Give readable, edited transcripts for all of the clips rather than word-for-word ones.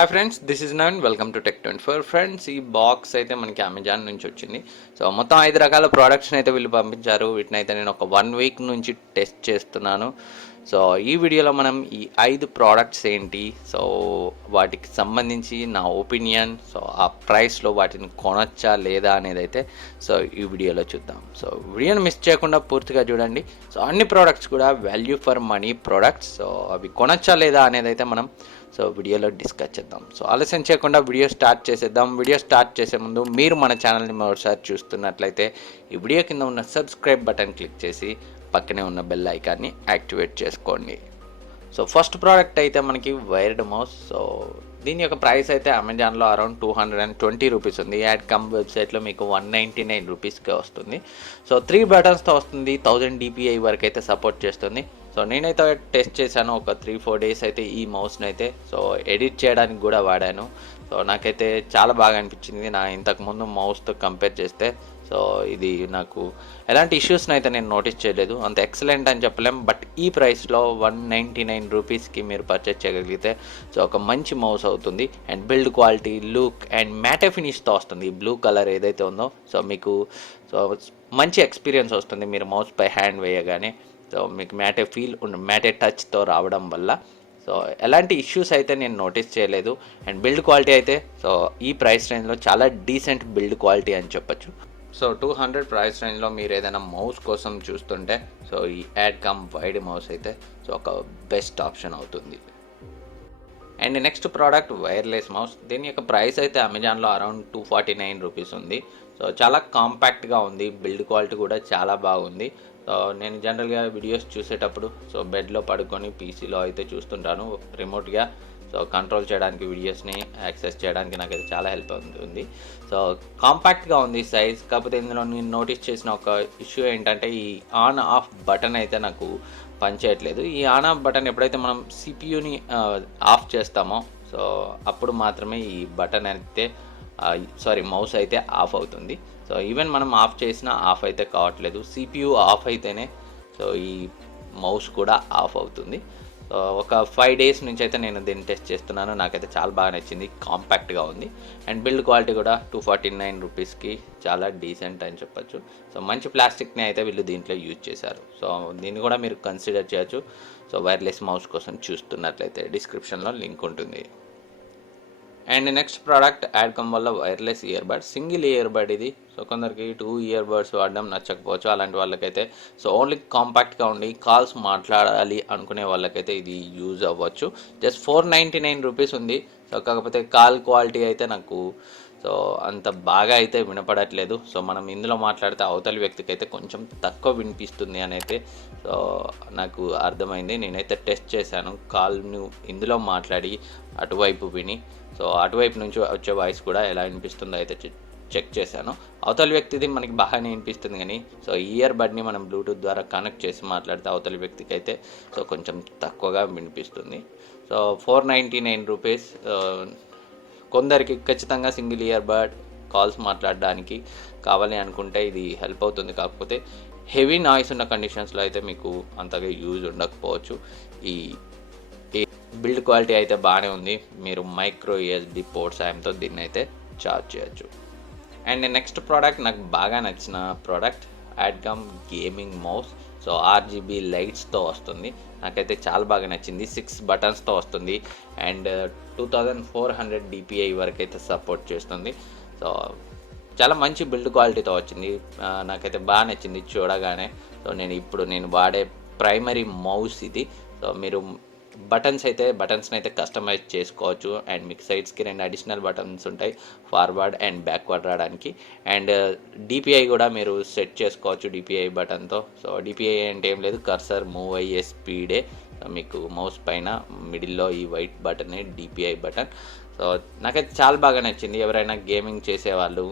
Hi friends, this is Naveen. Welcome to టెక్24. Friends, ఈ box అయితే మనకి అమెజాన్ నుంచి వచ్చింది. సో మొత్తం 5 రకాల ప్రోడక్ట్స్ని అయితే వీళ్ళు పంపించారు. వీటిని అయితే నేను ఒక 1 వీక్ నుంచి టెస్ట్ చేస్తున్నాను. సో ఈ వీడియోలో మనం ఈ 5 ప్రోడక్ట్స్ ఏంటి, సో వాటికి సంబంధించి నా ఒపీనియన్, సో ఆ ప్రైస్లో వాటిని కొనొచ్చా లేదా అనేది అయితే సో ఈ వీడియోలో చూద్దాం. సో వీడియోని మిస్ చేయకుండా పూర్తిగా చూడండి. సో అన్ని ప్రోడక్ట్స్ కూడా value for money products. So అవి కొనొచ్చా లేదా అనేది అయితే మనం సో వీడియోలో డిస్కస్ చేద్దాం. సో ఆలస్యం చేయకుండా వీడియో స్టార్ట్ చేసేద్దాం. వీడియో స్టార్ట్ చేసే ముందు మీరు మన ఛానల్ని మరోసారి చూస్తున్నట్లయితే ఈ వీడియో కింద ఉన్న సబ్స్క్రైబ్ బటన్ క్లిక్ చేసి పక్కనే ఉన్న బెల్ ఐకాన్ని యాక్టివేట్ చేసుకోండి. సో ఫస్ట్ ప్రోడక్ట్ అయితే మనకి వైర్డ్ మౌస్. సో దీని యొక్క ప్రైస్ అయితే అమెజాన్లో అరౌండ్ 220 రూపీస్ ఉంది. యాడ్ కమ్ వెబ్సైట్లో మీకు 199 రూపీస్కే వస్తుంది. సో 3 బటన్స్తో వస్తుంది. 1000 DPI వరకు అయితే సపోర్ట్ చేస్తుంది. సో నేనైతే టెస్ట్ చేశాను. ఒక 3-4 డేస్ అయితే ఈ మౌస్ని అయితే సో ఎడిట్ చేయడానికి కూడా వాడాను. సో నాకైతే చాలా బాగా అనిపించింది. నా ఇంతకుముందు మౌస్తో కంపేర్ చేస్తే సో ఇది నాకు ఎలాంటి ఇష్యూస్ని అయితే నేను నోటీస్ చేయలేదు. అంత ఎక్సలెంట్ అని చెప్పలేం, బట్ ఈ ప్రైస్లో 199 రూపీస్కి మీరు పర్చేస్ చేయగలిగితే సో ఒక మంచి మౌస్ అవుతుంది. And build quality, look and matte ఫినిష్తో వస్తుంది. ఈ బ్లూ కలర్ ఏదైతే ఉందో సో మీకు సో మంచి ఎక్స్పీరియన్స్ వస్తుంది. మీరు మౌస్ పై హ్యాండ్ వేయగానే సో మీకు మ్యాటే ఫీల్ మ్యాటే టచ్తో రావడం వల్ల సో ఎలాంటి ఇష్యూస్ అయితే నేను నోటీస్ చేయలేదు. అండ్ బిల్డ్ క్వాలిటీ అయితే సో ఈ ప్రైస్ రేంజ్లో చాలా డీసెంట్ బిల్డ్ క్వాలిటీ అని చెప్పొచ్చు. సో 200 ప్రైస్ రేంజ్లో మీరు ఏదైనా మౌస్ కోసం చూస్తుంటే సో ఈ యాడ్ కమ్ వైడ్ మౌస్ అయితే సో ఒక బెస్ట్ ఆప్షన్ అవుతుంది. And next product wireless mouse. దీని యొక్క ప్రైస్ అయితే అమెజాన్లో అరౌండ్ 249 రూపీస్ ఉంది. సో చాలా కాంపాక్ట్గా ఉంది. బిల్డ్ క్వాలిటీ కూడా చాలా బాగుంది. సో నేను జనరల్గా వీడియోస్ చూసేటప్పుడు సో బెడ్లో పడుకొని పీసీలో అయితే చూస్తుంటాను. రిమోట్గా సో కంట్రోల్ చేయడానికి, వీడియోస్ని యాక్సెస్ చేయడానికి నాకైతే చాలా హెల్ప్ అవుతుంది. సో కాంపాక్ట్గా ఉంది సైజ్. కాకపోతే ఇందులో నేను నోటీస్ చేసిన ఒక ఇష్యూ ఏంటంటే ఈ ఆన్ ఆఫ్ బటన్ అయితే నాకు పనిచేయట్లేదు. ఈ ఆన్ ఆఫ్ బటన్ ఎప్పుడైతే మనం సిపియూని ఆఫ్ చేస్తామో సో అప్పుడు మాత్రమే ఈ బటన్ అయితే మౌస్ అయితే ఆఫ్ అవుతుంది. సో ఈవెన్ మనం ఆఫ్ చేసినా ఆఫ్ అయితే కావట్లేదు. సిపియూ ఆఫ్ అయితేనే సో ఈ మౌస్ కూడా ఆఫ్ అవుతుంది. సో ఒక 5 డేస్ నుంచి అయితే నేను దీన్ని టెస్ట్ చేస్తున్నాను. నాకైతే చాలా బాగా నచ్చింది. కాంపాక్ట్గా ఉంది. అండ్ బిల్డ్ క్వాలిటీ కూడా 249 రూపీస్కి చాలా డీసెంట్ అని చెప్పొచ్చు. సో మంచి ప్లాస్టిక్ని అయితే వీళ్ళు దీంట్లో యూజ్ చేశారు. సో దీన్ని కూడా మీరు కన్సిడర్ చేయొచ్చు. సో వైర్లెస్ మౌస్ కోసం చూస్తున్నట్లయితే డిస్క్రిప్షన్లో లింక్ ఉంటుంది. అండ్ నెక్స్ట్ ప్రోడక్ట్ యాడ్కమ్ వల్ల wireless earbud. Single earbud ఇది. సో కొందరికి 2 ఇయర్ బడ్స్ వాడడం నచ్చకపోవచ్చు. అలాంటి వాళ్ళకైతే సో ఓన్లీ కాంపాక్ట్గా ఉండి కాల్స్ మాట్లాడాలి అనుకునే వాళ్ళకైతే ఇది యూజ్ అవ్వచ్చు. జస్ట్ 499 రూపీస్ ఉంది. సో కాకపోతే కాల్ క్వాలిటీ అయితే నాకు సో అంత బాగా అయితే వినపడట్లేదు. సో మనం ఇందులో మాట్లాడితే అవతలి వ్యక్తికి అయితే కొంచెం తక్కువ వినిపిస్తుంది అని అయితే సో నాకు అర్థమైంది. నేనైతే టెస్ట్ చేశాను. కాల్ను ఇందులో మాట్లాడి అటువైపు విని సో అటువైపు నుంచి వచ్చే వాయిస్ కూడా ఎలా వినిపిస్తుందో అయితే చెక్ చేశాను. అవతలి వ్యక్తిది మనకి బాగానే వినిపిస్తుంది, కానీ సో ఇయర్ బడ్ని మనం బ్లూటూత్ ద్వారా కనెక్ట్ చేసి మాట్లాడితే అవతలి వ్యక్తికి అయితే సో కొంచెం తక్కువగా వినిపిస్తుంది. So 499 rupees. కొందరికి ఖచ్చితంగా సింగిల్ ఇయర్ బడ్ కాల్స్ మాట్లాడడానికి కావాలి అనుకుంటే ఇది హెల్ప్ అవుతుంది. కాకపోతే హెవీ నాయిస్ ఉన్న కండిషన్స్లో అయితే మీకు అంతగా యూజ్ ఉండకపోవచ్చు. ఈ బిల్డ్ క్వాలిటీ అయితే బాగానే ఉంది. మీరు మైక్రో USB పోర్ట్ సాయంతో దీన్ని అయితే చార్జ్ చేయొచ్చు. అండ్ నెక్స్ట్ ప్రోడక్ట్ నాకు బాగా నచ్చిన product Adcom gaming mouse. So RGB లైట్స్తో వస్తుంది. నాకైతే చాలా బాగా నచ్చింది. 6 బటన్స్తో వస్తుంది. అండ్ 2400 DPI వరకు అయితే సపోర్ట్ చేస్తుంది. సో చాలా మంచి బిల్డ్ క్వాలిటీతో వచ్చింది. నాకైతే బాగా నచ్చింది చూడగానే. సో నేను వాడే ప్రైమరీ మౌస్ ఇది. సో మీరు బటన్స్ని అయితే కస్టమైజ్ చేసుకోవచ్చు. అండ్ మీకు సైడ్స్కి 2 అడిషనల్ బటన్స్ ఉంటాయి, ఫార్వర్డ్ అండ్ బ్యాక్వర్డ్ రావడానికి. అండ్ DPI కూడా మీరు సెట్ చేసుకోవచ్చు DPI బటన్తో. సో DPI అంటే ఏం లేదు, కర్సర్ మూవ్ అయ్యే స్పీడే. మీకు మౌస్ పైన మిడిల్లో ఈ వైట్ బటనే DPI బటన్. సో నాకైతే చాలా బాగా నచ్చింది. ఎవరైనా గేమింగ్ చేసేవాళ్ళు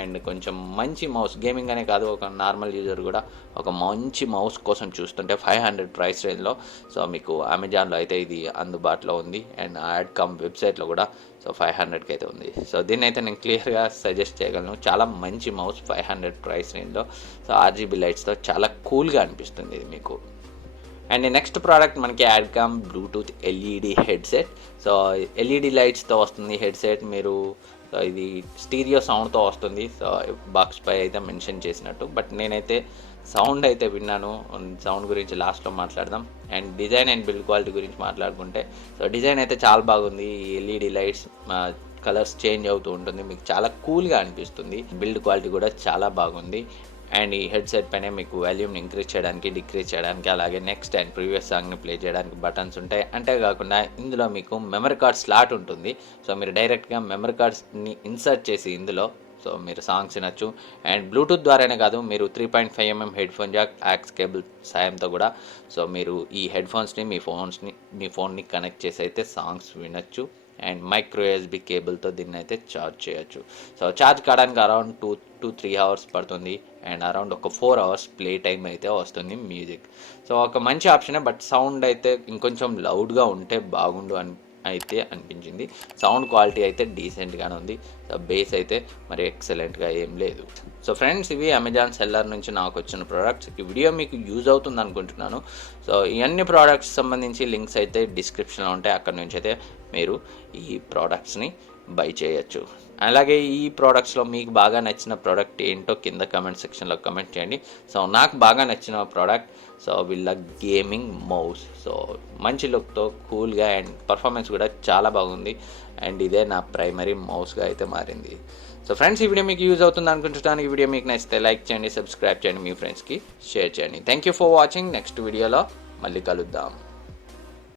అండ్ కొంచెం మంచి మౌస్, గేమింగ్ అనే కాదు, ఒక నార్మల్ యూజర్ కూడా ఒక మంచి మౌస్ కోసం చూస్తుంటే 500 ప్రైస్ రేంజ్లో సో మీకు అమెజాన్లో అయితే ఇది అందుబాటులో ఉంది. అండ్ యాడ్కమ్ వెబ్సైట్లో కూడా సో 500కి అయితే ఉంది. సో దీన్ని అయితే నేను క్లియర్గా సజెస్ట్ చేయగలను. చాలా మంచి మౌస్ 500 ప్రైస్ రేంజ్లో. సో RGB లైట్స్తో చాలా కూల్గా అనిపిస్తుంది ఇది మీకు. అండ్ నెక్స్ట్ ప్రోడక్ట్ మనకి Adcom Bluetooth LED headset. So LED లైట్స్తో వస్తుంది హెడ్సెట్. మీరు ఇది స్టీరియో సౌండ్తో వస్తుంది. సో బాక్స్ పై అయితే మెన్షన్ చేసినట్టు, బట్ నేనైతే సౌండ్ అయితే విన్నాను. సౌండ్ గురించి లాస్ట్లో మాట్లాడదాం. And design and build quality గురించి మాట్లాడుకుంటే, సో డిజైన్ అయితే చాలా బాగుంది. ఎల్ఈడి లైట్స్ కలర్స్ చేంజ్ అవుతూ ఉంటుంది, మీకు చాలా కూల్గా అనిపిస్తుంది. బిల్డ్ క్వాలిటీ కూడా చాలా బాగుంది. అండ్ ఈ హెడ్సెట్ పైన మీకు వాల్యూమ్ని ఇంక్రీజ్ చేయడానికి, డిక్రీజ్ చేయడానికి, అలాగే నెక్స్ట్ అండ్ ప్రీవియస్ సాంగ్ని ప్లే చేయడానికి బటన్స్ ఉంటాయి. అంతేకాకుండా ఇందులో మీకు మెమరీ కార్డ్ స్లాట్ ఉంటుంది. సో మీరు డైరెక్ట్గా మెమరీ కార్డ్స్ని ఇన్సర్ట్ చేసి ఇందులో సో మీరు సాంగ్స్ వినొచ్చు. అండ్ బ్లూటూత్ ద్వారానే కాదు, మీరు 3.5mm headphone jack aux cable సాయంతో కూడా సో మీరు ఈ హెడ్ ఫోన్స్ని మీ ఫోన్ని కనెక్ట్ చేసి అయితే సాంగ్స్ వినొచ్చు. అండ్ మైక్రో యూఎస్బి కేబుల్తో దీన్ని అయితే ఛార్జ్ చేయొచ్చు. సో ఛార్జ్ కావడానికి అరౌండ్ 2-3 అవర్స్ పడుతుంది. అండ్ అరౌండ్ ఒక 4 అవర్స్ ప్లే టైం అయితే వస్తుంది మ్యూజిక్. సో ఒక మంచి ఆప్షనే, బట్ సౌండ్ అయితే ఇంకొంచెం లౌడ్గా ఉంటే బాగుండు అయితే అనిపించింది. సౌండ్ క్వాలిటీ అయితే డీసెంట్గానే ఉంది. సో బేస్ అయితే మరి ఎక్సలెంట్గా ఏం లేదు. సో ఫ్రెండ్స్, ఇవి అమెజాన్ సెల్లర్ నుంచి నాకు వచ్చిన ప్రోడక్ట్స్. ఈ వీడియో మీకు యూజ్ అవుతుంది అనుకుంటున్నాను. సో ఈ అన్ని ప్రోడక్ట్స్ సంబంధించి లింక్స్ అయితే డిస్క్రిప్షన్లో ఉంటాయి, అక్కడ నుంచి అయితే మీరు ఈ ప్రోడక్ట్స్ని బై చేయొచ్చు. అలాగే ఈ ప్రోడక్ట్స్లో మీకు బాగా నచ్చిన ప్రోడక్ట్ ఏంటో కింద కమెంట్ సెక్షన్లో కమెంట్ చేయండి. సో నాకు బాగా నచ్చిన ప్రోడక్ట్ సో వీళ్ళ గేమింగ్ మౌస్. సో మంచి లుక్తో కూల్గా అండ్ పర్ఫార్మెన్స్ కూడా చాలా బాగుంది. అండ్ ఇదే నా ప్రైమరీ మౌస్గా అయితే మారింది. సో ఫ్రెండ్స్, ఈ వీడియో మీకు యూజ్ అవుతుంది అనుకుంటున్నాను. ఈ వీడియో మీకు నచ్చితే లైక్ చేయండి, సబ్స్క్రైబ్ చేయండి, మీ ఫ్రెండ్స్కి షేర్ చేయండి. Thank you for watching. Next వీడియోలో మళ్ళీ కలుద్దాం.